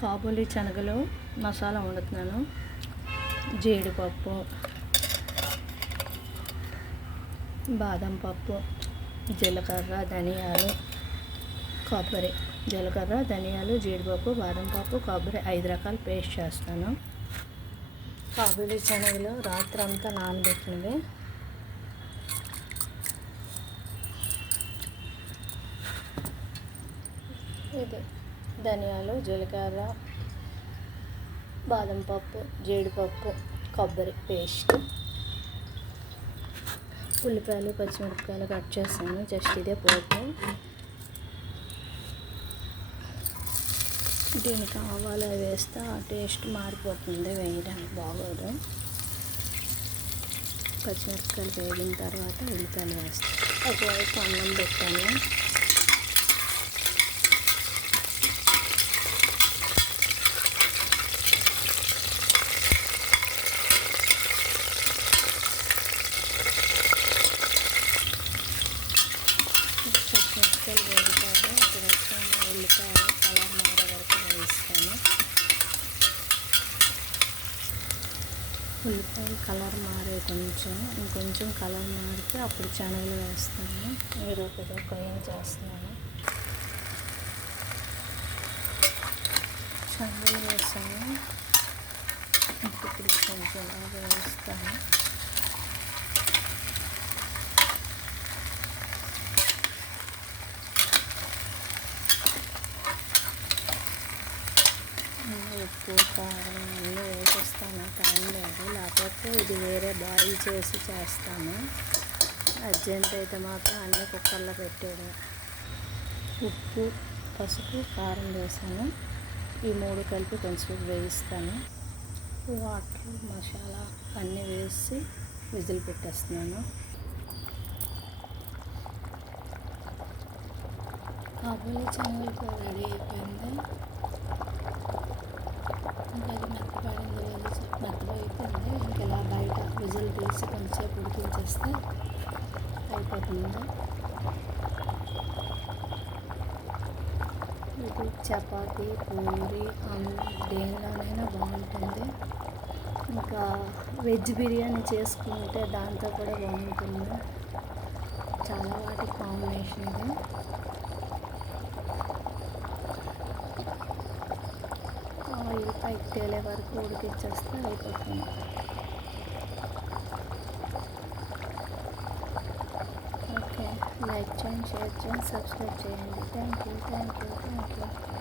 కాబూలి శనగలు మసాలా వండుతున్నాను. జీడిపప్పు, బాదం పప్పు, జీలకర్ర, ధనియాలు, కొబ్బరి. జీలకర్ర, ధనియాలు, జీడిపప్పు, బాదం పప్పు, కొబ్బరి 5 రకాల పేస్ట్ చేస్తాను. కాబూలి శనగలు రాత్రంతా నానబెట్టినవి. ఇది ధనియాలు, జీలకర్ర, బాదం పప్పు, జీడిపప్పు, కొబ్బరి పేస్ట్. ఉల్లిపాయలు, పచ్చిమిరపకాయలు కట్ చేస్తాను. జస్ట్ ఇదే పోపు. దీనికి ఆవాలు వేస్తే ఆ టేస్ట్ మారిపోతుంది, వేయడానికి బాగోదు. పచ్చిమిరపకాయలు వేగిన తర్వాత ఉల్లిపాయలు వేస్తాను. ఒకవైపు అన్నం పెట్టాను. పచ్చిమిరపకాయలు వేగుతాయి. అప్పుడైతే ఉల్లిపాయలు కలర్ మారే వరకు వేస్తాను. ఉల్లిపాయలు కలర్ మారే ఇంకొంచెం కలర్ మారితే అప్పుడు శనగలు వేస్తాను. మీరు ఏం చేస్తున్నాను. శనగలు వేస్తాను. ఇప్పుడు కొంచెం వేస్తాను. ఉప్పు, కారం అన్నీ వేసేస్తాను. టైం లేదు, లేకపోతే ఇది వేరే బాయిల్ చేసి చేస్తాను. అర్జెంట్ అయితే మాత్రం అన్నీ కుక్కర్లో పెట్టాడు. ఉప్పు, పసుపు, కారం వేసాను. ఈ 3 కలిపి కొంచెం వేయిస్తాను. వాటర్, మసాలా అన్నీ వేసి విజిల్ పెట్టేస్తున్నాను. కాబూలి శనగలు రెడీ అయిపోయింది. ఇంకా అది మెత్తపడింది లేదు, మెత్తపోయిపోయింది. ఇంక ఇలా బయట విజిల్ తీసి కొంచెంసేపు ఉడికించేస్తే అయిపోతుంది. ఇది చపాతీ, పూరి దేనిలోనైనా బాగుంటుంది. ఇంకా వెజ్ బిర్యానీ చేసుకుంటే దాంతో కూడా బాగుంటుంది. చాలా వాటి కాంబినేషన్ ఇది. ఆయిల్ పైకి తేలే వరకు ఉడికిచ్చేస్తే అయిపోతుంది. ఓకే, లైక్ చేయండి, షేర్ చేయండి, సబ్స్క్రైబ్ చేయండి. Thank you.